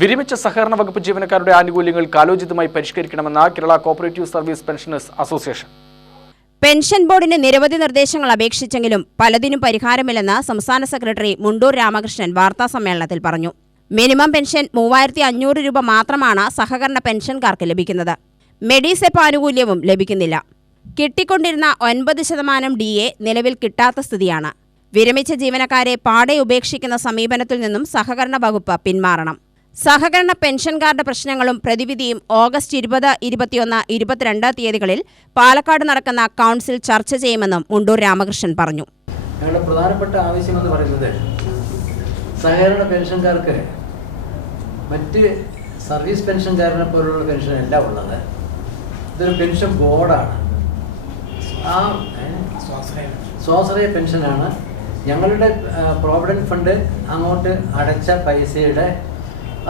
വിരമിച്ച സഹകരണ വകുപ്പ് ജീവനക്കാരുടെ ആനുകൂല്യങ്ങൾ കാലോചിതമായി പരിഷ്കരിക്കണമെന്ന് Kerala cooperative service pensioners association. Pension ബോർഡിന് നിരവധി നിർദ്ദേശങ്ങൾ അപേക്ഷിച്ചെങ്കിലും പലതിനും പരിഹാരമില്ലെന്ന് സംസ്ഥാന സെക്രട്ടറി മുണ്ടൂർ രാമകൃഷ്ണൻ വാർത്താസമ്മേളനത്തിൽ പറഞ്ഞു. മിനിമം പെൻഷൻ 3500 രൂപ മാത്രമാണ് സഹകരണ പെൻഷൻകാർക്ക് ലഭിക്കുന്നത്. മെഡിസെപ്പ് ആനുകൂല്യവും ലഭിക്കുന്നില്ല. കിട്ടിക്കൊണ്ടിരുന്ന 9% DA നിലവിൽ കിട്ടാത്ത സ്ഥിതിയാണ്. വിരമിച്ച ജീവനക്കാരെ പാടെ ഉപേക്ഷിക്കുന്ന സമീപനത്തിൽ നിന്നും സഹകരണ വകുപ്പ് പിന്മാറണം. സഹകരണ പെൻഷൻകാരുടെ പ്രശ്നങ്ങളും പ്രതിവിധിയും ഓഗസ്റ്റ് 20, 21, 22 തീയതികളിൽ പാലക്കാട് നടക്കുന്ന കൗൺസിൽ ചർച്ച ചെയ്യുമെന്നും മുണ്ടൂർ രാമകൃഷ്ണൻ പറഞ്ഞു. ഞങ്ങളുടെ പ്രധാനപ്പെട്ട ആവശ്യമെന്ന് പറയുന്നത് സഹകരണ പെൻഷൻകാർക്ക് മറ്റ് സർവീസ് പെൻഷൻകാരനെ പോലുള്ള പെൻഷൻ അല്ല ഉള്ളത്. ഇതൊരു പെൻഷൻ ബോർഡാണ്. ആ സ്വാശ്രയ പെൻഷനാണ്. ഞങ്ങളുടെ പ്രോവിഡൻറ്റ് ഫണ്ട് അങ്ങോട്ട് അടച്ച പൈസയുടെ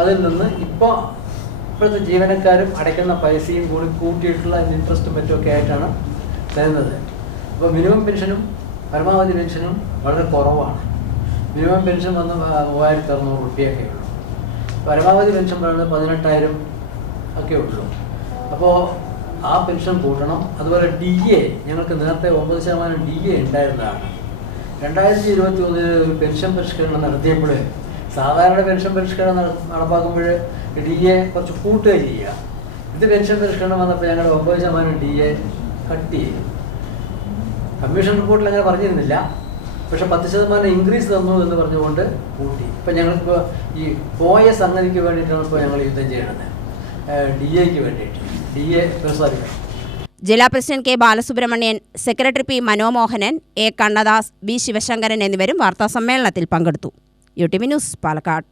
അതിൽ നിന്ന് ഇപ്പോഴത്തെ ജീവനക്കാരും അടയ്ക്കുന്ന പൈസയും കൂടി കൂട്ടിയിട്ടുള്ള ഇൻട്രസ്റ്റും മറ്റുമൊക്കെ ആയിട്ടാണ് തരുന്നത്. അപ്പോൾ മിനിമം പെൻഷനും പരമാവധി പെൻഷനും വളരെ കുറവാണ്. മിനിമം പെൻഷൻ വന്ന് 3600 രൂപയൊക്കെ ഉള്ളൂ. പരമാവധി പെൻഷൻ പറയുന്നത് 18,000 ഒക്കെ ഉള്ളൂ. അപ്പോൾ ആ പെൻഷൻ കൂട്ടണം. അതുപോലെ DA ഞങ്ങൾക്ക് നേരത്തെ 9% DA ഉണ്ടായിരുന്നതാണ്. 2021 ഒരു പെൻഷൻ പരിഷ്കരണം നടത്തിയപ്പോൾ സാധാരണ പെൻഷൻ പരിഷ്കരണം നടപ്പാക്കുമ്പോൾ DA കുറച്ച് കൂട്ടുക ചെയ്യുക. ഇത് പെൻഷൻ പരിഷ്കരണം വന്നപ്പോൾ ഞങ്ങൾ 9% DA കട്ട് ചെയ്യും. കമ്മീഷൻ റിപ്പോർട്ടിൽ അങ്ങനെ പറഞ്ഞിരുന്നില്ല, പക്ഷെ 10% ഇൻക്രീസ് തന്നു എന്ന് പറഞ്ഞുകൊണ്ട് കൂട്ടി. ഇപ്പം ഞങ്ങൾക്ക് ഈ പോയ സംഗതിക്ക് വേണ്ടിയിട്ടാണ് ഇപ്പോൾ ഞങ്ങൾ യുദ്ധം ചെയ്യണത്. DAക്ക് വേണ്ടിയിട്ട് DA പ്രസാദിക്കണം. ജില്ലാ president K. Balasubramanian, secretary P. Manomohanan, A. Kannadas, B. Sivasankaran എന്നിവരും വാർത്താസമ്മേളനത്തിൽ പങ്കെടുത്തു. UTV news, Palakkad.